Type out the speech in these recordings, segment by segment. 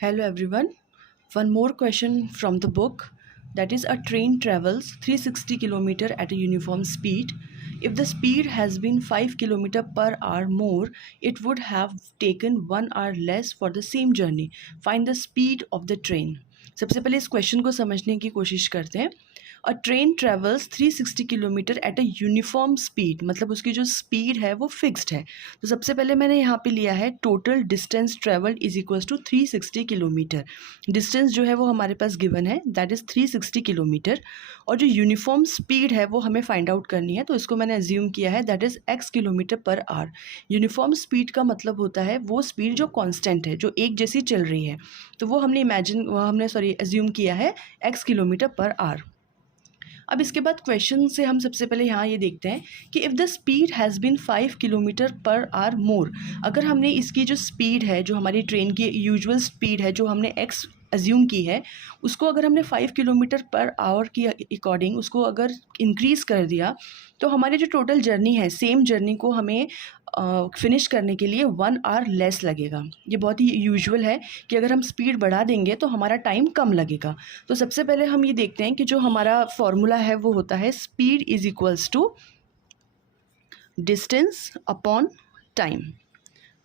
Hello everyone. One more question from the book, that is, a train travels 360 km at a uniform speed. If the speed has been 5 km per hour more, it would have taken 1 hour less for the same journey. Find the speed of the train. सबसे पहले इस question को समझने की कोशिश करते हैं. अ train travels 360 kilometre at a uniform speed, मतलब उसकी जो स्पीड है वो फिक्स्ड है. तो सबसे पहले मैंने यहाँ पे लिया है total distance travelled is equals to 360 kilometre. Distance जो है वो हमारे पास गिवन है, दैट इज़ 360 किलोमीटर. और जो यूनिफॉर्म स्पीड है वो हमें फाइंड आउट करनी है, तो इसको मैंने एज्यूम किया है, that is x kilometre per our. Uniform speed का मतलब होता है वो स्पीड जो कांस्टेंट है, जो एक जैसी चल रही है. तो वो हमने एज्यूम किया है x किलोमीटर पर आवर. अब इसके बाद क्वेश्चन से हम सबसे पहले यहाँ ये देखते हैं कि if the speed has been 5 kilometre per hour more, अगर हमने इसकी जो स्पीड है, जो हमारी ट्रेन की यूजुअल स्पीड है, जो हमने x अज्यूम की है, उसको अगर हमने 5 किलोमीटर पर आवर की अकॉर्डिंग उसको अगर इंक्रीज़ कर दिया, तो हमारी जो टोटल जर्नी है, सेम जर्नी को हमें फिनिश करने के लिए 1 आवर लेस लगेगा. ये बहुत ही यूजुअल है कि अगर हम स्पीड बढ़ा देंगे तो हमारा टाइम कम लगेगा. तो सबसे पहले हम ये देखते हैं कि जो हमारा फॉर्मूला है वो होता है speed is equals to distance upon time.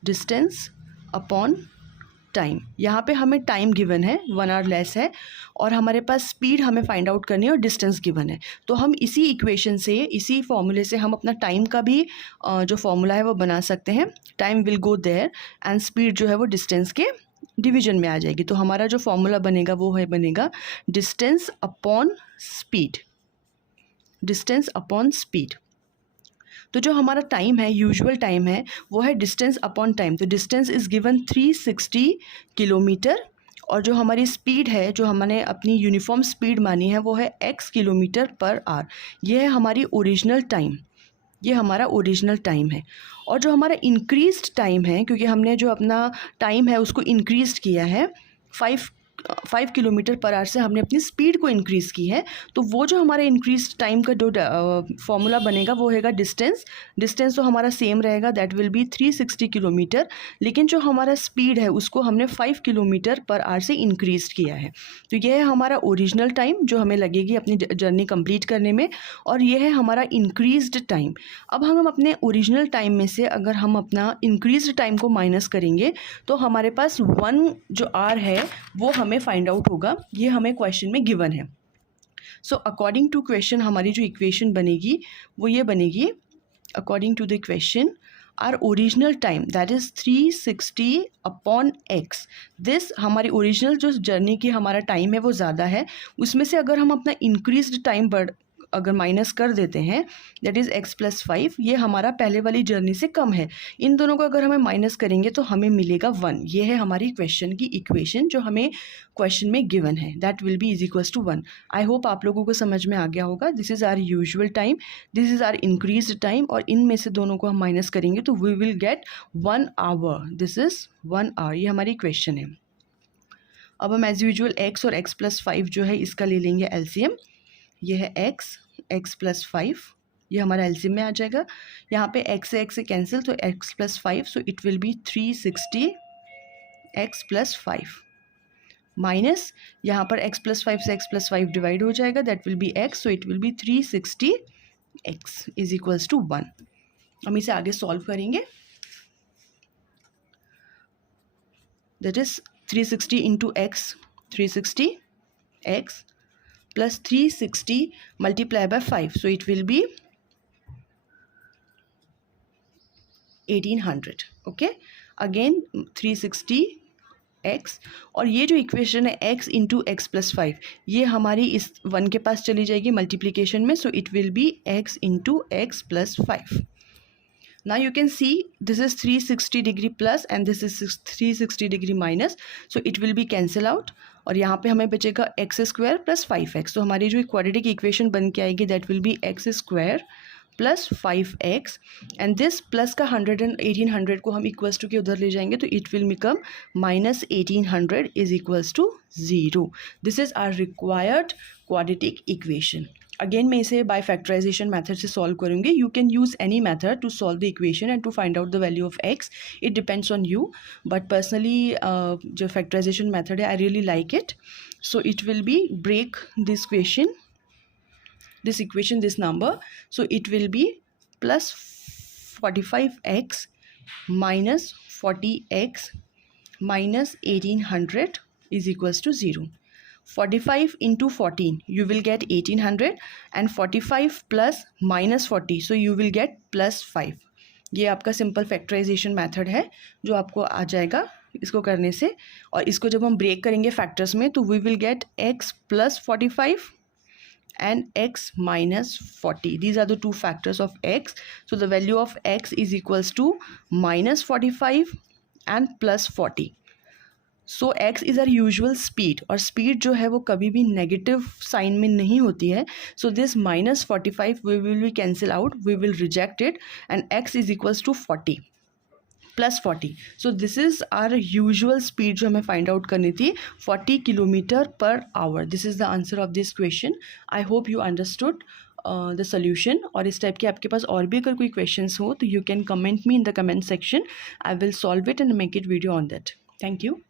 Distance upon time. यहाँ पे हमें टाइम गिवन है, 1 आवर लेस है, और हमारे पास स्पीड हमें फाइंड आउट करनी है और डिस्टेंस गिवन है. तो हम इसी इक्वेशन से, इसी फॉर्मूले से हम अपना टाइम का भी जो फॉर्मूला है वो बना सकते हैं. Time will go there and speed जो है वो डिस्टेंस के डिवीजन में आ जाएगी. तो हमारा जो फॉर्मूला बनेगा वो है बनेगा distance upon speed. Distance upon speed. तो जो हमारा टाइम है, यूजुअल टाइम है, वो है डिस्टेंस अपॉन टाइम. तो डिस्टेंस इज़ गिवन 360 किलोमीटर, और जो हमारी स्पीड है, जो हमने अपनी यूनिफॉर्म स्पीड मानी है, वो है x किलोमीटर पर आवर. ये है हमारी ओरिजिनल टाइम. ये हमारा ओरिजिनल टाइम है. और जो हमारा इंक्रीज्ड टाइम है, क्योंकि हमने जो अपना टाइम है उसको इंक्रीज़ किया है, 5 किलोमीटर पर आवर से हमने अपनी स्पीड को इंक्रीज़ की है, तो वो जो हमारा इंक्रीज टाइम का जो फॉर्मूला बनेगा वो होगा डिस्टेंस. डिस्टेंस तो हमारा सेम रहेगा, दैट विल बी 360 किलोमीटर, लेकिन जो हमारा स्पीड है उसको हमने 5 किलोमीटर पर आवर से इंक्रीज किया है. तो यह है हमारा ओरिजिनल टाइम जो हमें लगेगी अपनी जर्नी कंप्लीट करने में, और यह है हमारा इंक्रीज्ड टाइम. अब हम अपने ओरिजिनल टाइम में से अगर हम अपना इंक्रीज्ड टाइम को माइनस करेंगे तो हमारे पास 1 जो आवर है वो हमें फाइंड आउट होगा. ये हमें क्वेश्चन में गिवन है. सो अकॉर्डिंग टू क्वेश्चन हमारी जो इक्वेशन बनेगी वो ये बनेगी, according to the question our original time that is 360 upon x. This हमारी ओरिजिनल जो जर्नी की हमारा टाइम है वो ज़्यादा है, उसमें से अगर हम अपना इंक्रीज्ड टाइम अगर माइनस कर देते हैं, दैट इज़ x प्लस 5, ये हमारा पहले वाली जर्नी से कम है. इन दोनों को अगर हमें माइनस करेंगे तो हमें मिलेगा 1. ये है हमारी क्वेश्चन की इक्वेशन जो हमें क्वेश्चन में गिवन है, that will be is equals to 1. I hope आप लोगों को समझ में आ गया होगा. This is our usual time, this is our increased time, और इनमें से दोनों को हम माइनस करेंगे तो we will get 1 hour. This is 1 hour. ये हमारी क्वेश्चन है. अब हम एज यूजुअल x और x प्लस 5 जो है इसका ले लेंगे एलसीएम. ये है x प्लस 5, ये हमारा एलसीएम में आ जाएगा. यहाँ पे x से कैंसिल, तो x plus 5, so it will be 360 x plus 5 minus यहाँ पर x प्लस 5 से x प्लस 5 डिवाइड हो जाएगा, that will be x, so it will be 360 x is equals to 1. हम इसे आगे सॉल्व करेंगे. That is 360 into x, 360 x plus 360 multiplied by 5, so it will be 1800. okay, again 360 x, और ये जो equation है x इंटू एक्स प्लस 5, ये हमारी इस 1 के पास चली जाएगी मल्टीप्लिकेशन में, सो it will be x into x plus 5. Now you can see this is 360 degree plus and this is 360 degree minus, so it will be cancel out, और यहाँ पे हमें बचेगा एक्स स्क्वायर प्लस 5x. तो हमारी जो quadratic equation बन के आएगी that will B x square plus 5x, and this plus का 100 एंड 1800 को हम इक्वल्स टू के उधर ले जाएंगे, तो it will become minus 1800 is equals to 0. This is our required quadratic equation. Again मैं इसे बाय फैक्टराइजेशन मेथड से सॉल्व करूँगी. You can use any method to solve the equation and to find out the value of x. It depends on you, but personally जो factorisation method है I really like it. So it will be break this equation, this number. So it will be plus 45x minus 40x minus 1800 is equals to 0. 45 into 14 you will get 1800 and 45 plus minus 40 so you will get plus 5. ये आपका simple factorisation method है जो आपको आ जाएगा इसको करने से. और इसको जब हम ब्रेक करेंगे फैक्टर्स में तो we will get x plus 45 and x minus 40. These are the two factors of x. So the value of x is equals to minus 45 and plus 40. So x is our usual speed और speed जो है वो कभी भी negative sign में नहीं होती है. So this minus 45 we will be cancel out, we will reject it, and x is equals to 40 plus 40. So this is our usual speed जो हमें find out करनी थी 40 kilometre per our. This is the answer of this question. I hope you understood the solution. और इस type के आपके पास और भी अगर कोई questions हो तो you can comment me in the comment section. I will solve it and make it video on that. Thank you.